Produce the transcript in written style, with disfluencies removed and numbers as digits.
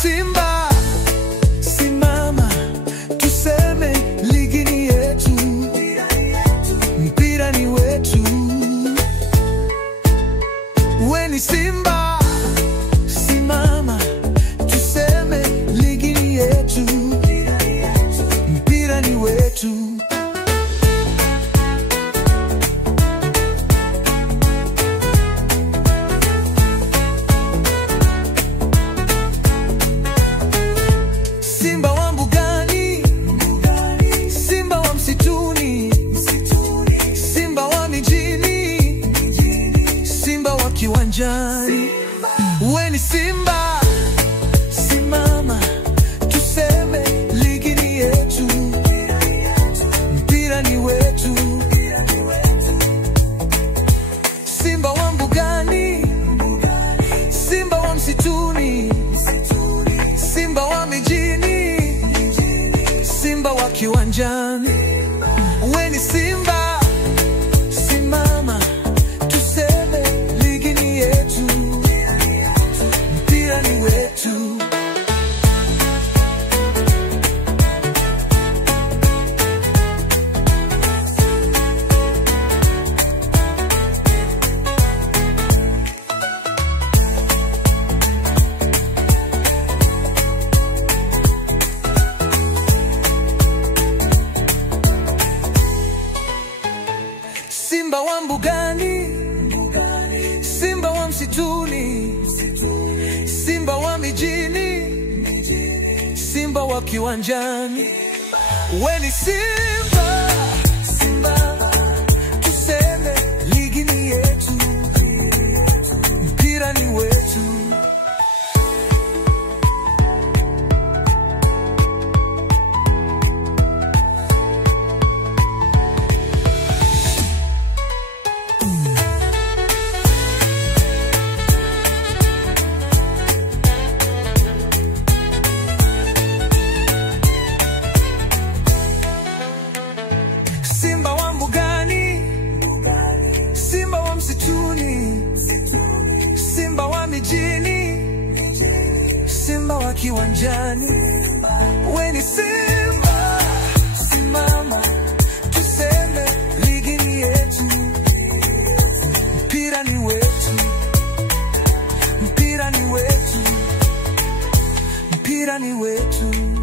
Simba, simama tuseme ligi ni yetu, mpira ni wetu. We ni Simba, simama tuseme ligi ni yetu, mpira ni wetu. Simba wa mbugani, Simba wa msituni, Simba wa mijini, Simba wa kiwanjani. We ni Simba, simama tuseme ligi ni yetu, mpira ni wetu. Simba wa mbugani, Simba wa msituni, Simba wa mijini, Simba wa kiwanjani. We ni Simba, simama tuseme ligi ni yetu, mpira ni wetu. Simba wa mbugani, Simba wa msituni, Simba wa mijini, Simba wa kiwanjani. We ni Simba, simama tuseme ligi ni yetu, mpira ni wetu. Simba wa mbugani, Simba wa msituni, Simba wa mijini, Simba wa kiwanjani. We ni Simba, simama tuseme ligi ni yetu, mpira ni wetu, mpira ni wetu, mpira ni wetu.